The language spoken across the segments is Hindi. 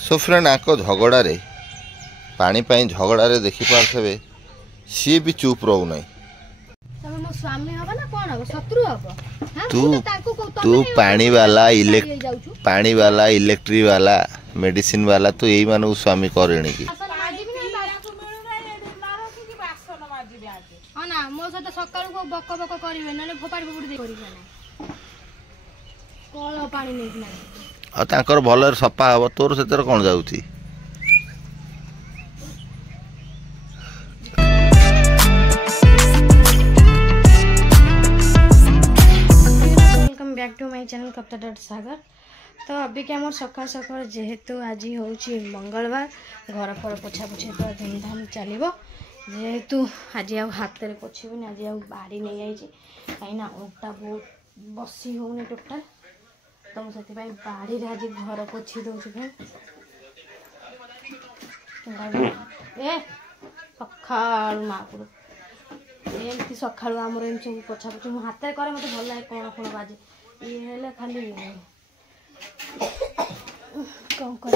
सो फ्रेंड आको झगड़ा रे पानी पाई झगड़ा रे देखि पारथबे सी भी चुप रहू नहीं। तमे मो स्वामी हबो ना कोन हबो शत्रु हबो? तू पानी वाला इलेक्ट्रिक वाला मेडिसिन वाला तू यही मानू स्वामी करेणी की ना मो सहित सकाळु को बक बक करिवे ना फोपाड़ी फोपाड़ी दे करिवे ना कोल पानी नै ना आ तांकर भलर सफा हबो तोर सेतर कोन जाउची। Welcome back to my channel कप्ता.सागर। तो अभी क्या मोर सकाल सकाल जेहेतु आज हूँ मंगलवार घर फर पोछा पोछी तो धूमधाम चलो जेहेतु आज हाथ में पोछबनी आज बाड़ी नहीं आई कहीं अंटा बहुत बसी होनी टोटाल तो मुझे बाड़ी आज घर पोछी दूसरी भाई ए सका मापुर एमती सका आमर एम सब पोछा पोछी मुझे हाथ में करे मत भल लगे कौन कौन बाजे ये खाली कौन कर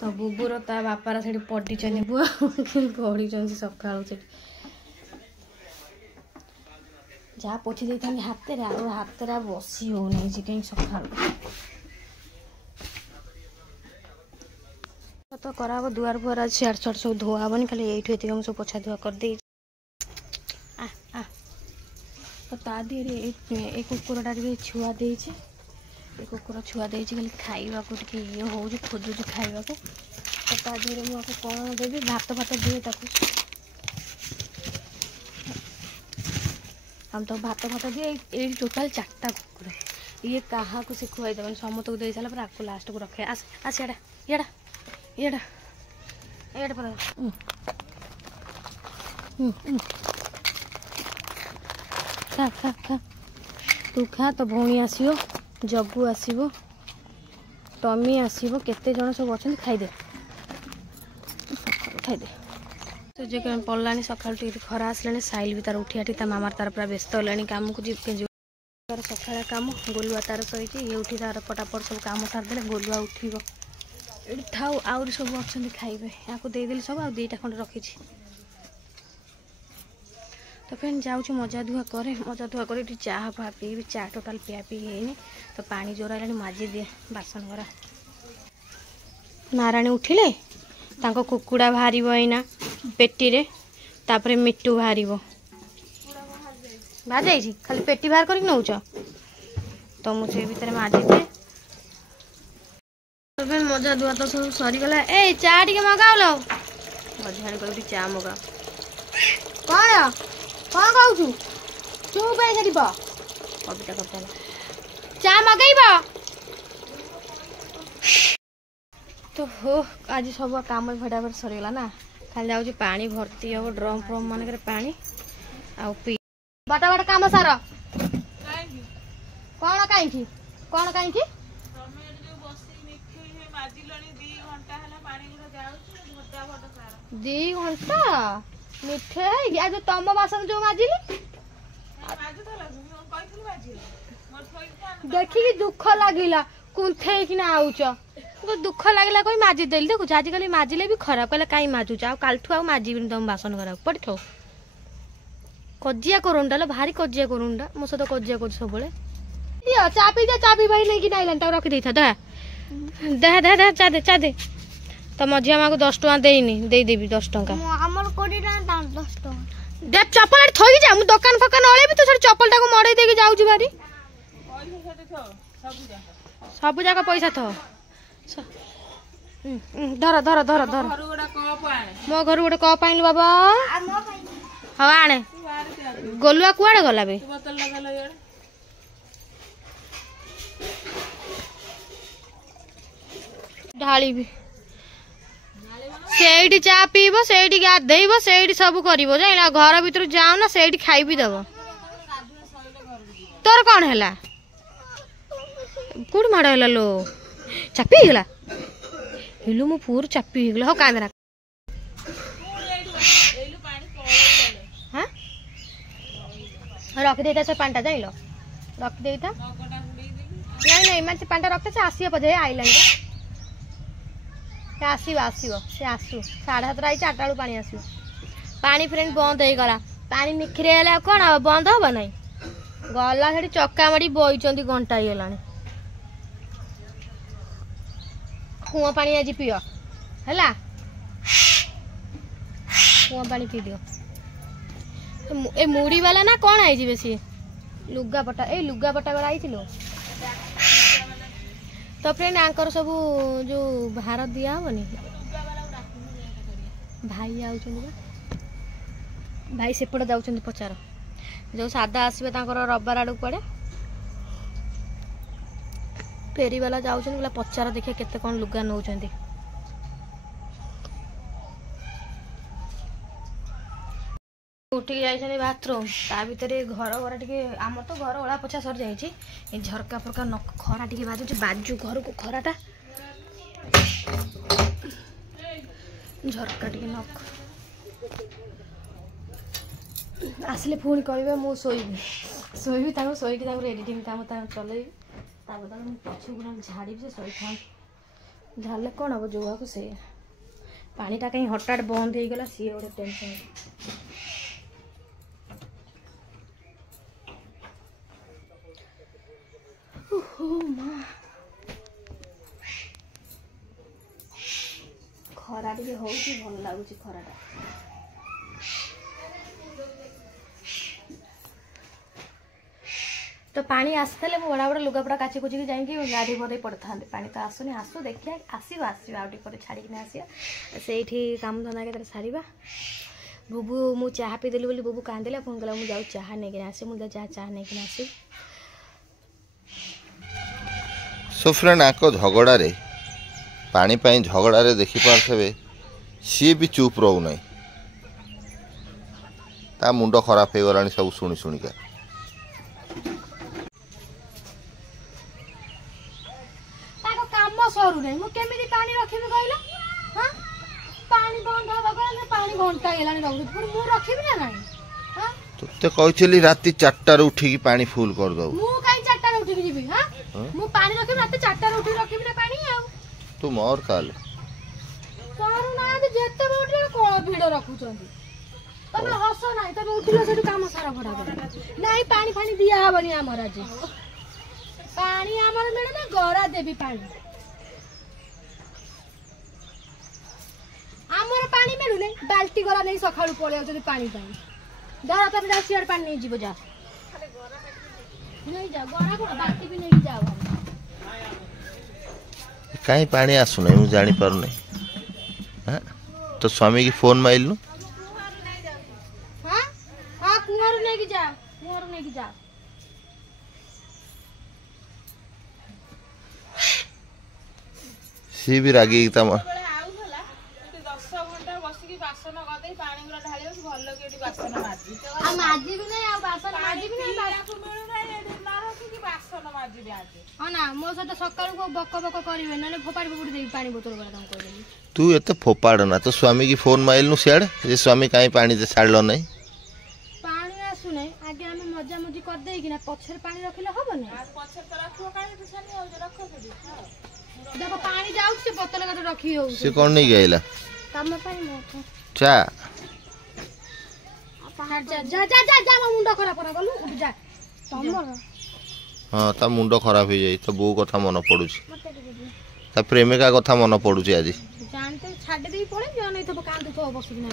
तो बुबुर ता बापार से पड़ी बुआ गड़ी सका जहाँ पोछी दे था हाथ हाथ बसी हो नहीं कहीं सका तो करा दुआर फुआर आज सियाड़ छड़ सब धोआ हेनी खाली ये सब पोछा धुआ कर दे तो ता दिहरे ए कुकुरटा छुआ दे कुकुर छुआ दे खाली खाइबा को ये हो खोजु खाइबा को तो ता दिहरे मुझे कौन देवी भात भात दिए हम तो भात भात दिए ये टोटाल 4टा कुकुर ये क्या से खुआई देवन समस्त को दे सारा पर आपको लास्ट को रखे आस एड़ा एड़ा एड़ा एड़ा पर खा खा खा तू खा तो भौणी आसो जग्गू आसो टमी आसो केते जन सब अच्छा खाईदे खाईदे तो जो पड़लानी सका खरा आसला साइल भी तार उठी आठी मामार तार पूरा व्यस्त होलानी काम को तार सका कम गोलुआ तार सही ये उठी तार पटापट सब कम सारिदे गोलुआ उठब ये थाऊ आउरी सब अच्छा खाइबे या देदेली सब आ 2टा खंड रखी तो फ्रेंड जाऊँ मजा धुआ करे चाह फा पी चाह टोटाल पिया पी है तो पानी जोर है माजी दिए बासन गरा नारायणी उठिले तांको कुकुड़ा बाहर एना पेटी रे तापरे मिट्टू बाहर बाहर जाइए खाली पेटी बाहर कर नौच तो मुझे भीतर माजी दिए तो फिर मजा धुआ तो सब सरीगला ए चा टे मगाओ लो मझाणी कह चा मगाओ कौन कौन कहू चुप कविता करता चा मगेब तो हो आज सब काम फटाफट सरीगला ना खाली जाऊँ पानी भर्ती हम ड्रम फ्रम मान पानी आ पी बटा बटा काम सार कौन कहीं कौन कहीं 2 घंटा मिठे है आज तम बासन जो माजिली देखिकी दुख लगिला कुंथे कि आउच दुख लगिला कोई माजी देली देखुच आजिकल माजिले भी खराब कहले कहीं माजुच आ कालठू आ माजिबिन तुम बासन करा पड़ी थो कजिया करूंडा भारी कजिया करूंडा मो सहित कजिया कर सब चापी भाई नहीं कि नाइलान तक रखी देता दे दे दे चा दे तो मझिया माँ को 10 टଙ୍କା देनी देदेवी 10 टଙ୍କା दे चप्पल थोड़ी जा दुकान फकान अड़ेबी तो चप्पल टाक मड़े देके जाऊँ भारी सब जाक पैसा थो धर धर धर धर मो घर गोटे कप आइल बाबा हाँ आने गोलुआ कुआड़े गला बे ढाली भी से चा पीब से गाधेब से सब कर घर भर जाओ ना से खाई भी दब तोर कौन है कौट माड़ है लो चापी गला हेलु मो पूर चापी गला हो कांदना हाँ रख देता से पानी जाइल रख देता ना नहीं नहीं मैं पानी रखते से आसियो पदे आइलैंड से आसियो आसियो से आसु 7:30 आई 8टा बेलू पानी आसियो पानी फ्रेंड बंद हो गला पानी निखिरे हेला कोन बंद होबा नहीं गला सेठी चक्का मड़ी बोइचंदी घंटा हेलानी कुआ पानी आज पियो हैला कुआ पानी पी दियो ए मुड़ी वाला ना कौन आई बेसी लुगापटा ए लुगापटा वाला आई तो फ्रेंड आंकर सब जो भार दिया हेनी भाई आउछन भाई सेपटे जाउछन पचार जो सादा आसबे तांकर रविवार आड़ू पड़े फेरी वाला जाउछन बोला पचार देखे केते कोन लुगा नउछंती उठी जाइछन बाथरूम ता भीतर घर घर टिके आम तो घर ओला पोछा सर जाइछि ए झरका फरका न खरा टिके बाजू घर को खराटा झरका टिके न आसले फोन करबे मु सोइबी ताको सोइकी ताको एडिटिंग काम ता चलै ता बदल मु पछु गुना झाड़ी से सोइ था झाले कोन अब जोवा को से पानी ता कहीं हटाट बंद हो गला सी ओडे टेंशन खरा टे हो भल लगुच खराटा तो पानी आसते बड़ा बड़ा लुगापड़ा काची कुची जाइए गाड़ी बदे पड़ था पानी तो आसुनी आसू देखिए आसो आसो आउटे छाड़ी आसिया से काम धंदा के सारा बुबू मु चाह पीदेली बोली बुबू कांदिला फोन कला मुझे चाह नहीं आसे मुझे चाह नहीं आसे सो फ्रेंड आको झगड़े पानी पाई झगड़े देखिपारे सी भी चुप रहू ना ता मुंड खराब हो गला सब शुणी शुणिका सरू नहीं मु केमिति पानी रखिबी कहलो हां पानी बंद होबा कहले पानी घंटा हेलानी रखु पुर मु रखिबी ना नहीं हां तते कहछली राती 4टा रे उठी की पानी फुल कर दो मु काई 4टा रे उठी की जीबी हां मु पानी रखिबी राती 4टा रे उठी रखिबी ना पानी आ तू मोर काल सरू ना तो जेते बोटे कोन भीड़ रखुचंदी तमे हसो नाही तमे उठिलो सेठी काम सारा पड़ा नाही पानी पानी दिया हबनी हमर आज पानी हमर मेडे ना गरा देबी पानी आमर पानी मिलू नहीं बाल्टी गला नहीं सखा पड़े पानी दादा तुम जा सियाड़ पानी नहीं जीव जा नहीं जा गरा को बाल्टी भी नहीं जाओ कहीं पानी आसु नहीं मुझे जानी पार नहीं हां तो स्वामी की फोन माइल नु हां हां कुआर नहीं की जा सी भी रागी तम तू एत फोपाड़ ना तो स्वामी की फोन माइल नु सियाड़े स्वामी कहीं पानी दे छाड़ल नहीं पानी आसु नहीं आगे हम मजा मजी कर दे कि ना पछर पानी रखिले होबो ना आज पछर तो रखो काहे छानी हो जे रखो से देखो पानी जाउ से बोतल का रखी हो से कोन नहीं गइला काम पानी मत चा जा जा जा जा जा मुंडा खराब करा गलु उठ जा तमर हां ता मुंडो खराब हो जाई तो बो कथा मन पडुची ता प्रेमिका कथा मन पडुची आज जानते छाड़ दे पड़े जो नहीं तो कांदु तो बस ना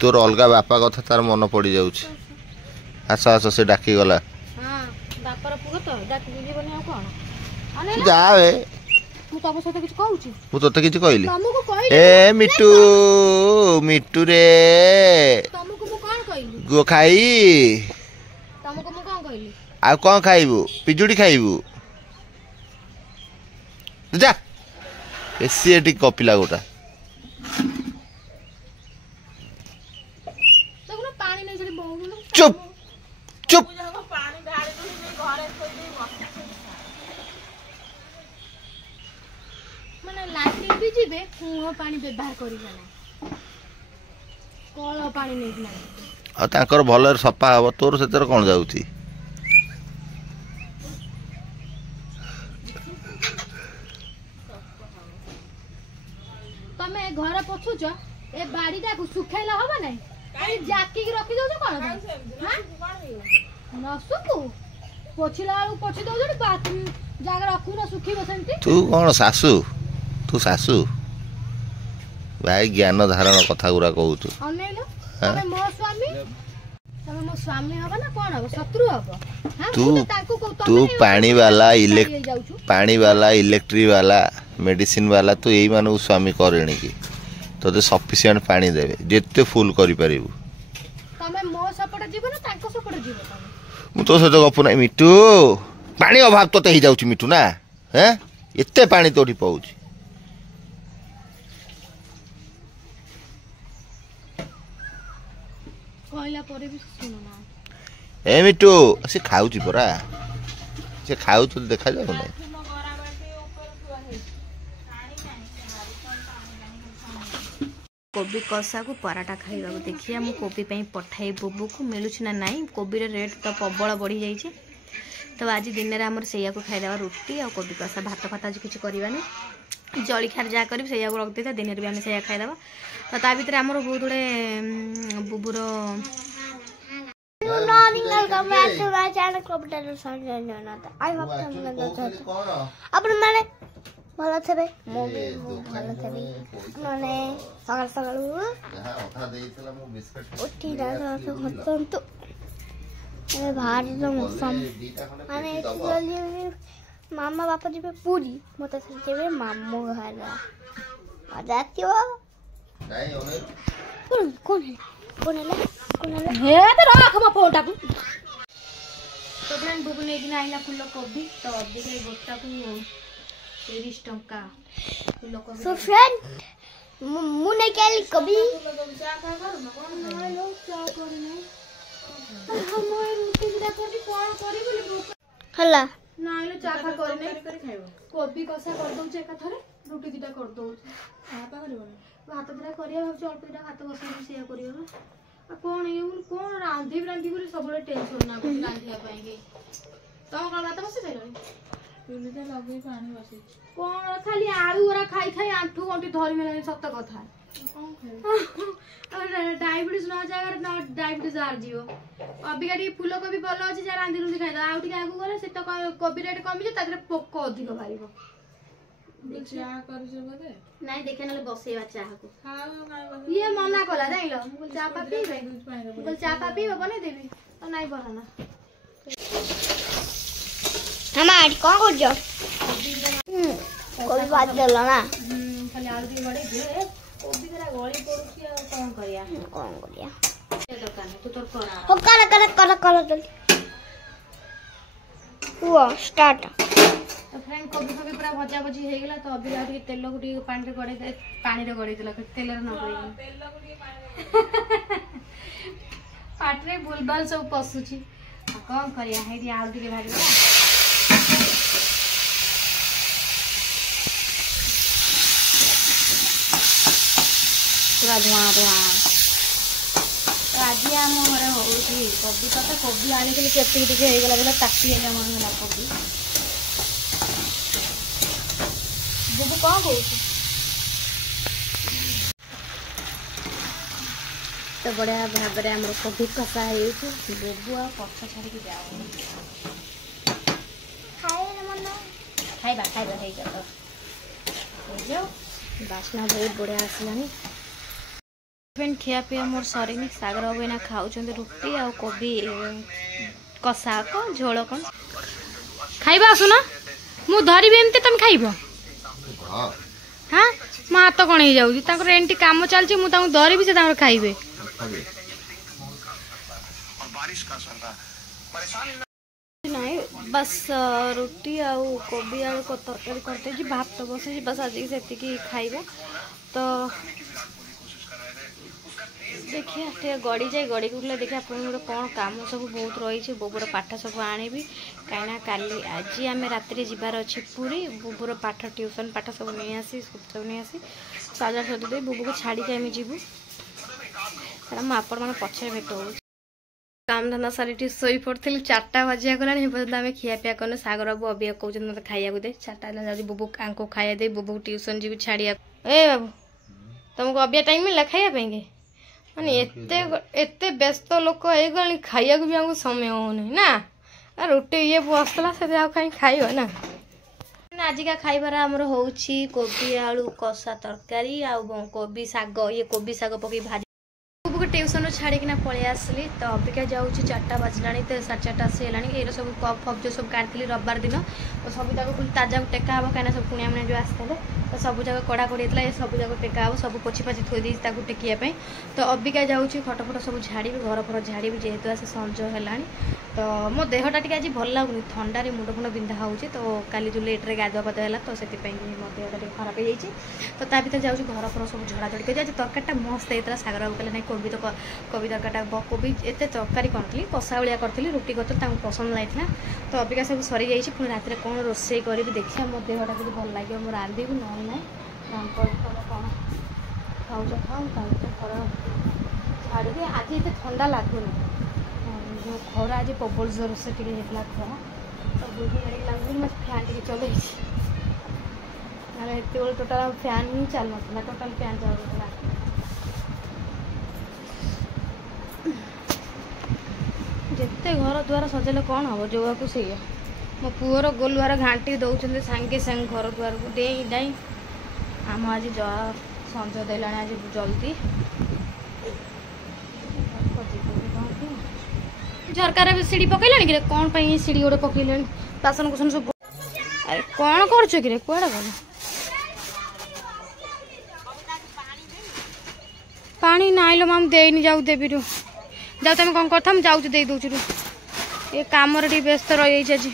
तोर अलगा बापा कथा तार मन पड़ी जाउची आस आस से डाकी गला हां बापर पुग तो डाकी जीवन आ कोन अने जा बे मु तब सते किछ कहउची मु तते किछ कहली तमको कहली ए मिट्टू मिट्टू रे तमको मु कोन कहली गो खाई तमको मु कोन कहली आ कोन खाइबू पिजुड़ी खाइबू जा एसी एटी कपिला गोटा देखो पानी नहीं छड़ी बहु चुप चुप पानी ढाली दे घरे थई दे माने लाइटिंग भी जीबे कुओ पानी व्यवहार करिबे ना कल पानी नहीं ना आ ताकर भलर सफा हबो तोर सेतर कोन जाउची घर पोछुच ए बाड़ीटा को सुखेला होबा नै ए जाकी के रखी दउ कोन हां न सुकु पोछिला पोछि दउ जडी बाथरूम जागा रखु न सुखी बसंती तू कोन सासू तू सासू भाई ज्ञान धारण कथा गुरा कहू तू अनेलो तमे मो स्वामी तमे मो स्वामी होबा ना कोन होबा शत्रु होबा हां तू पानी वाला इलेक्ट्रिक वाला मेडिसिन वाला तू यही मानू स्वामी करेणी की तो सफिशिएंट पानी देवे जेते फुल करि परिबू तमे मो सपोर्ट जीव ना ताको सपोर्ट जीव तमे मु तो सहित गप नाही मिठू पानी अभाव तो ही जाउची मिठू ना हैं एते पानी तोठी पउची कहला परे भी सुनो ना ए मिठू से खाउची परा से खाउ तो देखा जाउ ना कोबी कषा को पराठा खाइबा देखिए मु कोबी पई पठाई बुबू को मिलुछ ना नाही कोबी रे रेट तो प्रबल बढ़ी जाई छे तो आज दिन रे हमर सेया को खाइदावा रोटी और कोबी कषा भात फात आज किछ करबानी जली खार जा करी सेया को रख देता दिन रे भी हम सेया खाइदावा तो ता भीतर हमर बहुत गुडे बुबुर morning welcome back to my channel computer science जनता आई होप तुम माने भलो थबे मो भी भलो थबे माने सकाल सकाल अथा देइतला मु बिस्कुट उठी ना तो खतम तो अरे भारी तो मौसम माने जल्दी मामा बापा जी पे पूरी मते से जेबे मामू घर आ जाती हो नहीं ओने कौन है हे तो रख म फोनटा को तो फ्रेंड बुबू ने दिन आइला फुल कोबी तो अभी के गोटा को 30 टंका फुल कोबी सो फ्रेंड मुने केली कभी चा का कर न कोन न लोग चा करी नै हम रोटी बिदा करबी कोन करी बोली हला ना आइलो चा खा करी नै खाइबो कोबी कसा कर दउ एका थरे रोटी दिटा कर दउ हाता करबो भात दिटा करिया भाव अल्प दिटा भात बसा से करियो कौन ये कौन रांधी बोली सब टेंशन ना कुछ रांधिया पाई के तम कल भात बसे देलो चुली ते लगे पानी बसे कौन खाली आलू ओरा खाई खाई आंठू गंठी धरि मेला सत्य कथा कौन खाए डायबिटीज न जागर न डायबिटीज आर जियो अभी गाडी फूल कोबी भलो अछि जा रांधी रुंधी खाइ आउ टिके आगु गले से तो कोबी रेट कमी जे तादरे पोक अधिक बारिबो देखिया करछ बदे नहीं देखे नले बसेवा चाह को खाओ नहीं ये मना कला जाइलो मुकुल चा पा पीबे मुकुल चा पा पीबे बने देबी तो नहीं बनाना हम आज कौन कर जो कोई बात देला ना खाली आलू दी बड़े दे कोबी तेरा गली पड़ुची आ कौन करिया ये दुकान तू तोर करा हो कर जल्दी हुआ स्टार्ट तो फ्रेंड कोबी कोबी पूरा भजा भजी हे गेला तो अभी आके तेल गुडी पानी रे गड़े देला तेल रे न गई तेल गुडी पानी पाटरे बुलबुल सब पसुची कौन करिया हे दी आलू के भाजी पूरा धुआं आज आम घरे होची कोबी तो कोबी आने के लिए केते टिके हे गेला बेला ताकी हे मन होला कोबी बुबू कौन कहू तो बढ़िया भाव में आम कोबी कषा बुबू आ पक्ष छाड़ी जाओ खाइबा बास्ना बहुत बढ़िया आसलानी फ्रेंड खिया पिया मोर सरीनी सागर बाबू एना खाऊँ रुटी आ कोबी कषा को झोल कौन खाइबा आसुना मु धरबी एमती तुम खाइब हाँ मो हाथ कौन हो जाऊँ एमती कम चलती मुझे धरबी से खाइबे नहीं बस रुटी आ कोबी आलू को तरकारी करते भात तो बस बस आज से खाइबा तो देखिए गड़ी जाए गड़ी गुले देखिए आप कौन काम सब बहुत रही बुबूर पाठ सब आनी कहीं काली आज आम राति जीवार अच्छी पूरी बुबूर पाठ ट्यूशन पाठ सब नहीं आसी सब नहीं आसी साजा सदी दे बुबू को छाड़ी आम जीवु मुझे आपण मैंने पछे भेट हो काम धंदा सारी शोई पड़ी 4टा बजिया गला पर्यटन आम खियापिया करूँ सागर बाबू अभी कहते मतलब खाया दे 4टा बुबू को खाया दे बुबू ट्यूशन जी छाड़िया ए बाबू तुमको अबिया टाइम मिलला खाइया पाएंगे माने एते व्यस्त लोक ହେଇଗଣି ଖାଇବାକୁ ବି ଆମକୁ ସମୟ ହଉନି ନା रुटी ये बसला से कहीं खाइब ना आजिका खाइबार आमर होउछि कोबी आलू कषा तरकारी आ कोबी साग ये कोबी साग पकई भाजी को ट्यूशन छाड़ीकिना पलि आसली तो अबिका जाऊँ 4टा बजला तो 4:30 आसीगला ये सब कप फप जो सब काढ़ी रविवार दिन तो सब जाक ताजा टेका हम कहीं सब कुणिया मैंने जो आसते तो सब जाक कड़ा कड़ी ये सब जाक टेका हम सब पोछी पाछी थोई दी टेकियापाई तो अबिका जाऊँ खटफट सब झाड़ी घर फर झाड़ी जेहेतु आसे संज है तो मो देहटा टी आज भल लगुनि थंडारे मुंड फुंड बिंधा हो तो काली जो लेट्रे गाधुआ पाधुआ है तो से मो देहटा खराब हो तो ता भर जाऊँ घर फर सब झड़ाझड़ी कर आज तरकारीटा मस्त होता सागर बाबू कहले ना कोबी तो कोबी तरकारीटा कोबी एत तरकारी करी कषा भाया करी रुटी कर पसंद लगता तो अबिका सब सरी जाइए पुणी रात में कौन रोसे करी देखिए मो देहटा भी भल लगे मुझे रांधि ना ना कौन खाऊ खाऊ छाड़ी आज ये ठंडा लगुनि जो खरा आज प्रबल जोर से खरा तो बुढ़ी लगुनि मैं फैन टी चल एत टोटाल फैन ही चल ना टोटाल फैन चलता जिते घर द्वार सजेले कौन हम जो को सी मो पुअर गोलुआर घाटी दौरान सांगे सांगे घर द्वार को डे डाई आम आज संज देला आज जल्दी झरकार भी सीढ़ी पकईलानी कि कौन पाई सीढ़ी गोटे पकईलानी बासन कुसन सब अरे कौन कर कि कौड़ा गल पानी नाइल माम देनी जाऊ देवी रू जाऊ तुम कौन कर जाऊँ दे दूची रू ये कम व्यस्त रही आज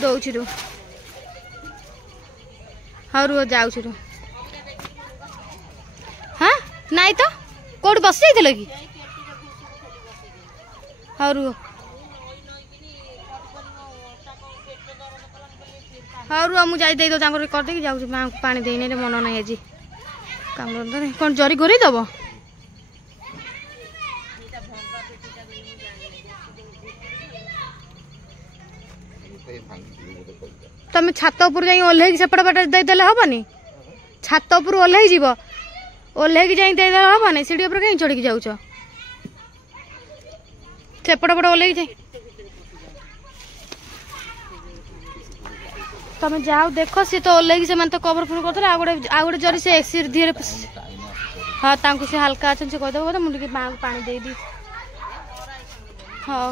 दौची रू हाँ रुह जाऊँ रू हाँ नाई तो कौट बस जाइल कि हाँ रुह हाँ रुह मुझे दे दो करदे जाऊँ माँ को पानी देने मन ना आज कम कौन जरी घोरी दब तुम छात उपर जा ओह्ल सेपट बाटे देदेले हेनी छात उपर ओह्ल जीव ओह्ल जादेले हेनी सीढ़ी उपर कहीं चढ़ी जाऊच सेपट पट ओह्ल जा तुम जाओ देख सी तो ओह्ल से तो कवर फुल कर आ गए जरी से एसी धीरे हाँ से हल्का अच्छे से कहीदेव मुझे माँ को पानी दे दी हाँ।